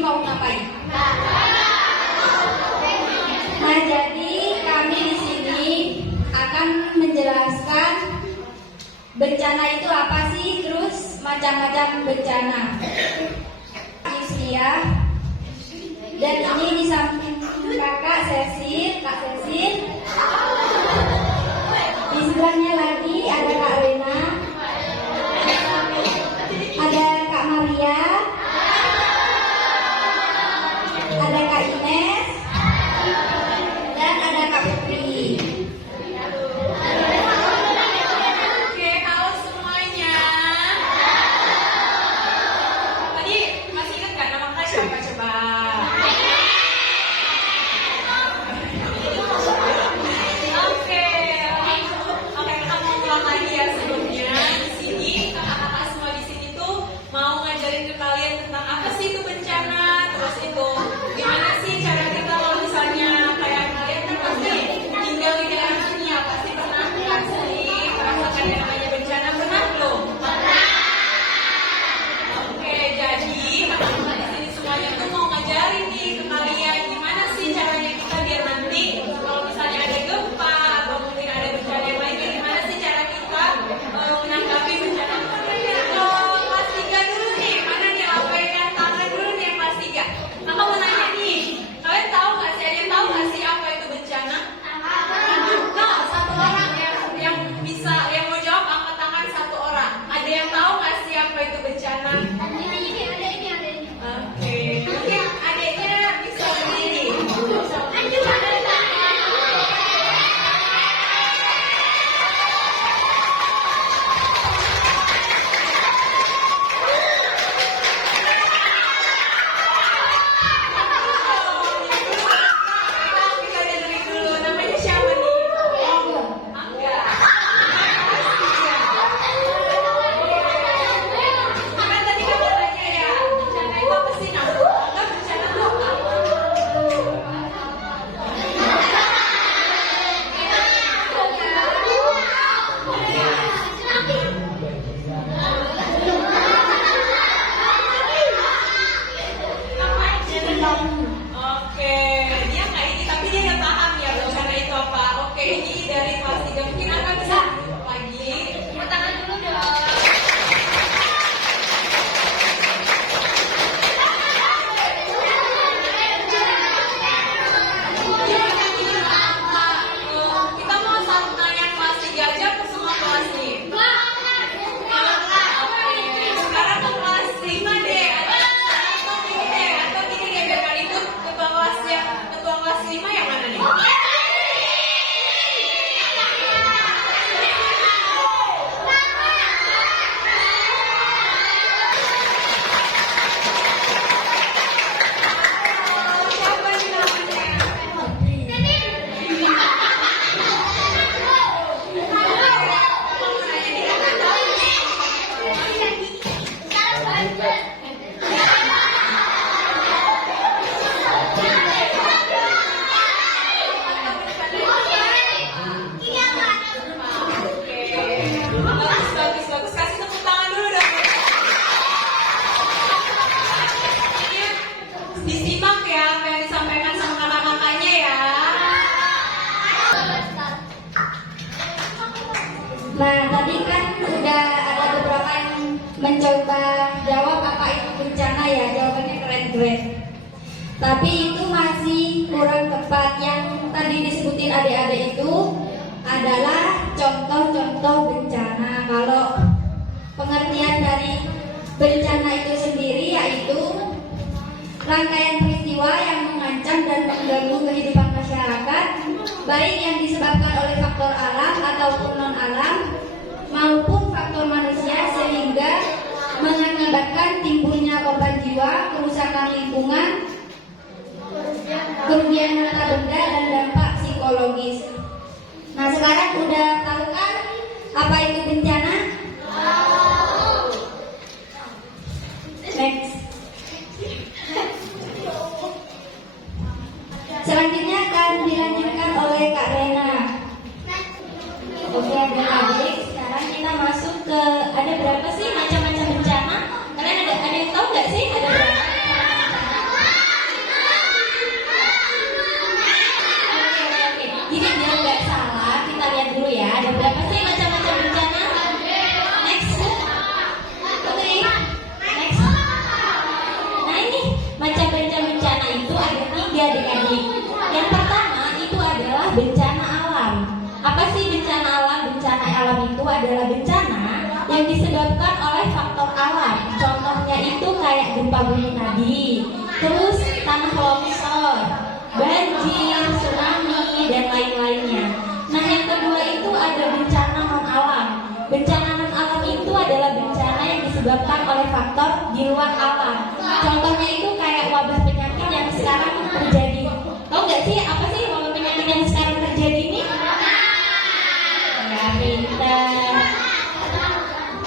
mau ngapain? Nah, jadi kami di sini akan menjelaskan bencana itu apa sih, terus macam-macam bencana. Usia. Dan ini di samping Kak Cecil. Di sebelahnya lagi ada Kak Rena, ada Kak Maria, ada Kak Ines, dan ada Kak Putri. Oke, halo semuanya. Tadi masih ingat kan nama kalian siapa coba? Oke, kamu ulang lagi ya sebelumnya. Di sini kakak-kakak semua di sini tuh mau ngajarin ke kalian tentang apa sih itu bencana, terus itu gimana sih cara kita kalau misalnya kayak kalian kan pasti tinggal di daerah sini ya, pasti pernah kan sih merasakan yang namanya bencana, pernah belum? Oke, jadi kakak-kakak di sini semuanya tuh mau ngajarin nih ke kalian gimana sih caranya kita biar nanti kalau misalnya ada gempa atau mungkin ada bencana yang lain, gimana sih cara kita menanggapi bencana. Kelas 3 dulu nih, mana nih lambaikan tangan dulu nih yang kelas 3. Kakak mau nanya nih, kalian tahu nggak sih, ada yang tahu nggak sih apa itu bencana? Nah, satu orang yang bisa, yang mau jawab angkat tangan satu orang. Ada yang tahu nggak sih apa itu bencana? Oke, mungkin adiknya bisa berdiri. Kita dengerin dulu, namanya siapa nih? Angga. Kan tadi kakak tanya ya, bencana itu apa sih? Nah, Angga bencana itu apa? Oke, dia nggak ini tapi dia nggak paham ya bencana itu apa. Oke, ini dari kelas 3 mungkin Angga bisa lagi. Tepuk tangan dulu dong. Kita mau satu nanya kelas 3 aja ke semua kelas nih. Sekarang ke kelas 5 deh. Atau gini deh, biar kali itu ketua kelas 5 yang mana nih? Siapa nih namanya? Bagus. Kasih tepuk tangan dulu dong. Disimak ya apa yang disampaikan sama kakak-kakaknya ya. Nah, tadi kan udah ada beberapa yang mencoba jawab apa itu bencana ya, jawabannya keren-keren. Tapi itu masih kurang tepat. Yang tadi disebutin adik-adik itu adalah contoh-contoh bencana. Kalau pengertian dari bencana itu sendiri yaitu rangkaian peristiwa yang mengancam dan mengganggu kehidupan masyarakat, baik yang disebabkan oleh faktor alam ataupun non-alam maupun faktor manusia, sehingga mengakibatkan timbulnya korban jiwa, kerusakan lingkungan, kerugian harta benda, dan dampak psikologis. Nah, sekarang udah tahu kan apa itu bencana? Next. Selanjutnya akan dilanjutkan oleh Kak Rena. Oke, adik-adik, sekarang kita masuk ke, ada berapa sih macam-macam bencana? Kalian ada yang tahu nggak sih ada berapa? bumi tadi. Terus tanah longsor, banjir, tsunami, dan lain-lainnya. Nah, yang kedua itu ada bencana non alam. Bencana non alam itu adalah bencana yang disebabkan oleh faktor di luar alam. Contohnya itu kayak wabah penyakit yang sekarang terjadi. Tahu nggak sih apa sih wabah penyakit yang sekarang terjadi ini? Ya, pintar.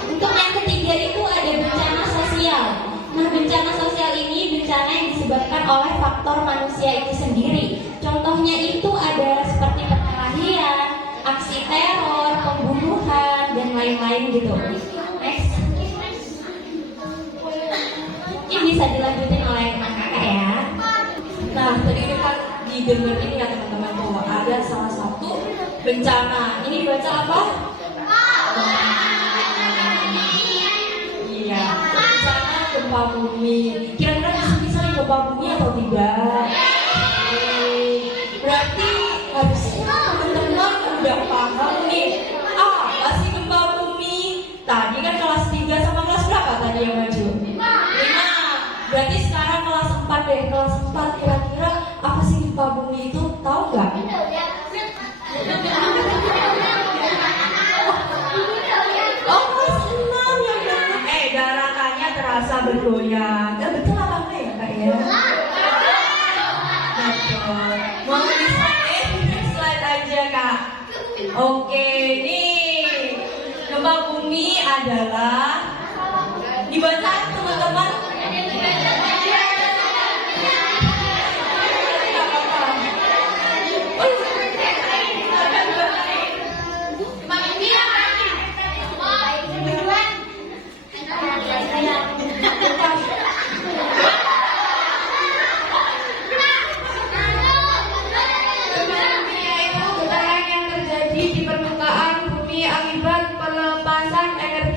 Untuk yang ketiga itu ada bencana sosial. Nah, bencana sosial ini bencana yang disebabkan oleh faktor manusia itu sendiri. Contohnya itu ada seperti perkelahian, aksi teror, pembunuhan, dan lain-lain gitu. Next. Ini bisa dilanjutin oleh kakak ya. Nah, tadi ini kan didengerin ya teman-teman bahwa ada salah satu bencana. Ini dibaca apa? Iya, bencana gempa bumi. Kira-kira bisa nih gempa bumi atau tidak? Berarti harusnya teman-teman udah paham nih. Apa sih gempa bumi? Tadi kan kelas 3 sama kelas berapa tadi yang maju? 5. Berarti sekarang kelas 4 deh. Kelas 4 kira-kira apa sih gempa bumi itu? Tahu nggak? Oh, kelas 6 ya benar. Gerakannya terasa bergoyang. Betul apa enggak ya kak ya? Betul. Mau bisa slide aja kak. Oke, nih gempa bumi adalah dibaca teman-teman.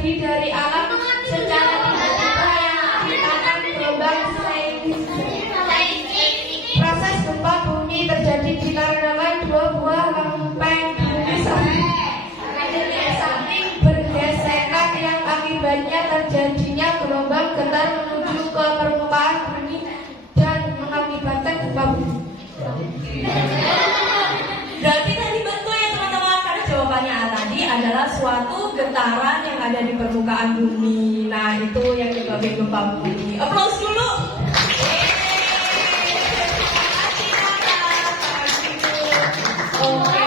Dari alam secara tiba-tiba yang menciptakan gelombang seismik. Proses gempa bumi terjadi dikarenakan dua buah lempeng bumi saling bergesekan yang akibatnya terjadinya gelombang getar menuju ke permukaan bumi dan mengakibatkan gempa bumi. Berarti tadi betul ya teman-teman, karena jawabannya tadi adalah suatu getaran yang ada di permukaan bumi. Nah, itu yang menyebabkan gempa bumi. Applause dulu. Oke.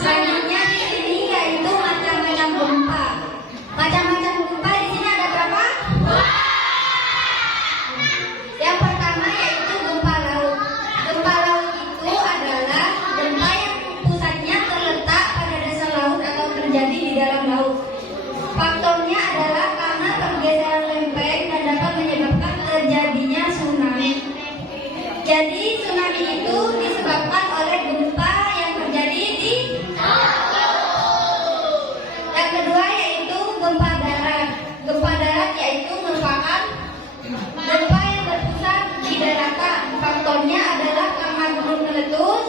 Selanjutnya di sini yaitu macam-macam gempa. Macam-macam gempa di sini ada berapa? Yang pertama yaitu gempa laut. Gempa laut itu adalah gempa yang pusatnya terletak pada dasar laut atau terjadi di dalam laut. Faktornya adalah karena pergeseran lempeng dan dapat menyebabkan terjadinya tsunami. Jadi tsunami itu disebabkan oleh gempa yang terjadi di laut. Yang kedua yaitu gempa darat. Gempa darat yaitu merupakan gempa yang berpusat di daratan. Faktornya adalah karena gunung meletus,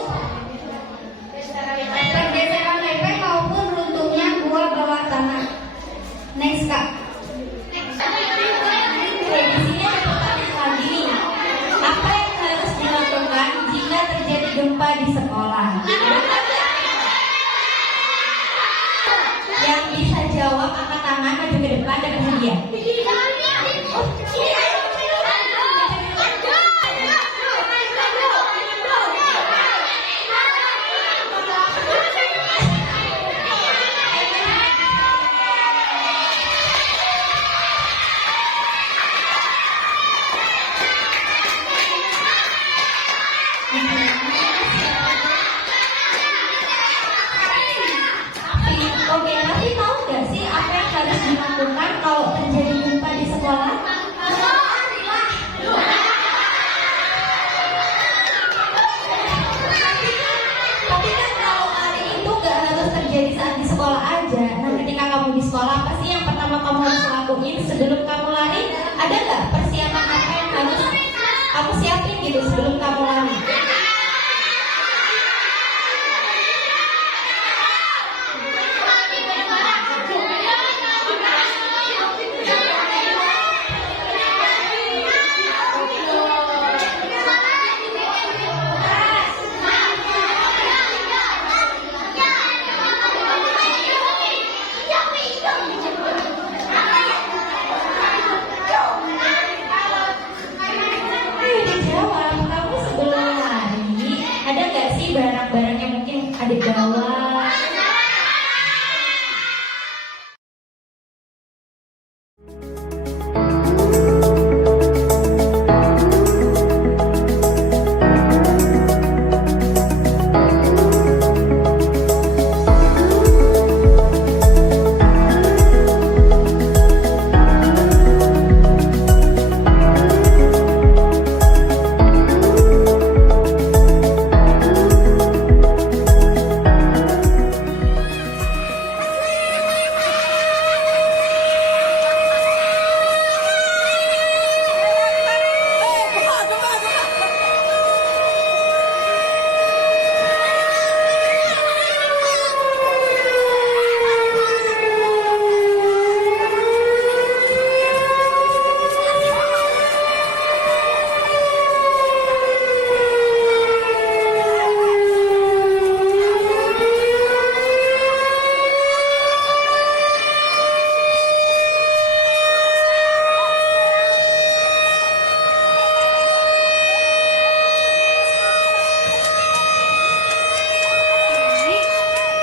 pergeseran lempeng maupun runtuhnya gua bawah tanah. Next kak. Oke, di sini ada pertanyaan lagi. Apa yang harus dilakukan jika terjadi gempa di sekolah? Yang bisa jawab angkat tangan, maju ke depan dan berhadiah. Oke, tapi tahu nggak sih apa yang harus dilakukan kalau terjadi gempa di sekolah? Tapi kan kalau lari itu nggak harus terjadi saat di sekolah aja. Nah, ketika kamu di sekolah, apa sih yang pertama kamu harus lakuin sebelum kamu lari? Ada nggak persiapan apa yang harus aku siapin gitu sebelum kamu lari? barang-barangnya mungkin ada gawang.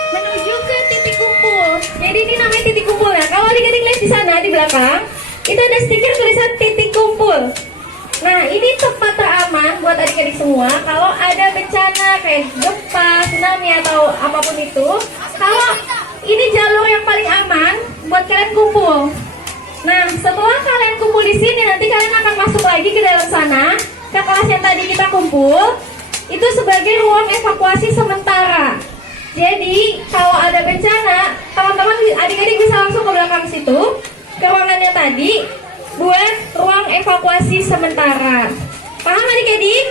Menuju ke titik kumpul. Jadi ini namanya titik kumpul. Nah, kalau adik-adik lihat di sana di belakang, itu ada stiker tulisan titik kumpul. Nah, ini tempat teraman buat adik-adik semua. Kalau ada bencana kayak gempa, tsunami atau apapun itu, kalau ini jalur yang paling aman buat kalian kumpul. Nah, setelah kalian kumpul di sini, nanti kalian akan masuk lagi ke dalam sana, ke kelas yang tadi kita kumpul. Itu sebagai ruang evakuasi sementara. Jadi kalau ada bencana, teman-teman adik-adik bisa langsung ke belakang situ, ke ruangan yang tadi, buat ruang evakuasi sementara. Paham adik-adik?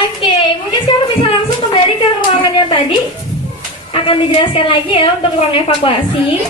Oke, mungkin sekarang bisa langsung kembali ke ruangan yang tadi. Akan dijelaskan lagi ya untuk ruang evakuasi.